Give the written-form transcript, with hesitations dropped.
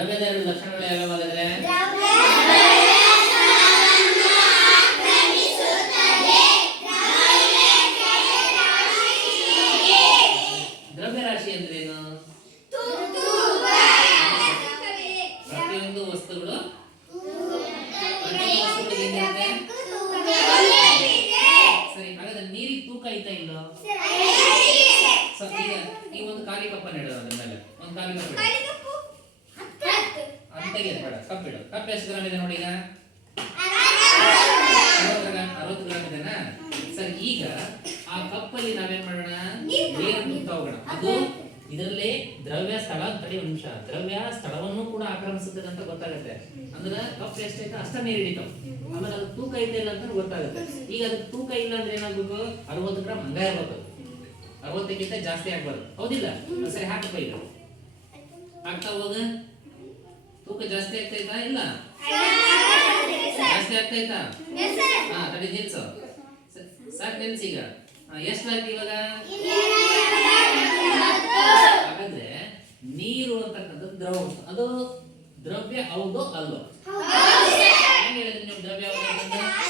ದ್ರವ್ಯದ ಎರಡು ಲಕ್ಷಣಗಳು ಯಾವ್ಯಾವಾದ್ರೆ ದ್ರವ್ಯ ರಾಶಿ ಅಂದ್ರೆ ಏನು? ಪ್ರತಿಯೊಂದು ವಸ್ತುಗಳು ಸರಿ. ಹಾಗಾದ್ರೆ ನೀರಿಗೆ ತೂಕ ಐತಾ ಇಲ್ಲ? ಈಗ ಒಂದು ಖಾಲಿ ಕಪ್ಪನ್ನು ಇಡೋದು, ಅದ್ರ ಮೇಲೆ ಒಂದು ಖಾಲಿ ಕಪ್ ಅಂತ ತೆಗೆದು ಕಪ್ಪಿಡು. ಕಪ್ ಎಷ್ಟು ಗ್ರಾಮ್ ಇದೆ ನೋಡಿ? ಈಗ 60 ಗ್ರಾಮ್ ಇದೆನಾ? ಸರಿ. ಈಗ ಆ ಕಪ್ಪಲ್ಲಿ ನಾವೇನ್ ಮಾಡೋಣ? ನೀರು ತುಂಬುತ್ತಾ ಹೋಗೋಣ. ಅದು ಇದರಲ್ಲಿ ದ್ರವ್ಯ ಸ್ಥಳ ತಡಿ ಒಂದು ನಿಮಿಷ, ದ್ರವ್ಯ ಸ್ಥಳವನ್ನು ಕೂಡ ಆಕ್ರಮಿಸುತ್ತದೆ ಅಂತ ಗೊತ್ತಾಗುತ್ತೆ. ಅಂದ್ರೆ ಕಪ್ ಎಷ್ಟೈತೆ ಅಷ್ಟ ನೀರು ಹಿಡಿತಾವ. ಆಮೇಲೆ ಅದು ತೂಕ ಇಲ್ಲ ಇಲ್ಲ ಅಂತ ಗೊತ್ತಾಗುತ್ತೆ. ಈಗ ಅದು ತೂಕ ಇಲ್ಲ ಅಂದ್ರೆ ಏನಾಗ್ಬೇಕು? 60 ಗ್ರಾಮ್ ಹಂಗ ಇರ್ಬೇಕು, 60ಕ್ಕಿಂತ ಜಾಸ್ತಿ ಆಗ್ಬಾರ್ದು. ಹೌದಿಲ್ಲ? ಸರಿ, ಹಾಕಪ್ಪ. ಈಗ ಹಾಕ್ತಾ ಹೋಗ. ತೂಕ ಜಾಸ್ತಿ ಆಗ್ತೈತಾ ಇಲ್ಲ? ಜಾಸ್ತಿ ಆಗ್ತೈತಾ? ಹಾ, ತಡಿ ನಿಲ್ಸು. ಸಾಕು, ನಿಲ್ಸಿ. ಈಗ ಎಷ್ಟು ಹಾಕಿ ಇವಾಗ? ಹಾಗಾದ್ರೆ ನೀರು ಅಂತಕ್ಕಂಥದ್ದು ದ್ರವ, ಅದು ದ್ರವ್ಯ ಹೌದು ಅಲ್ವೋ? ಹೆಂಗ್ ಹೇಳಿದ್ರಿ ನೀವು ದ್ರವ್ಯ ಹೌದು?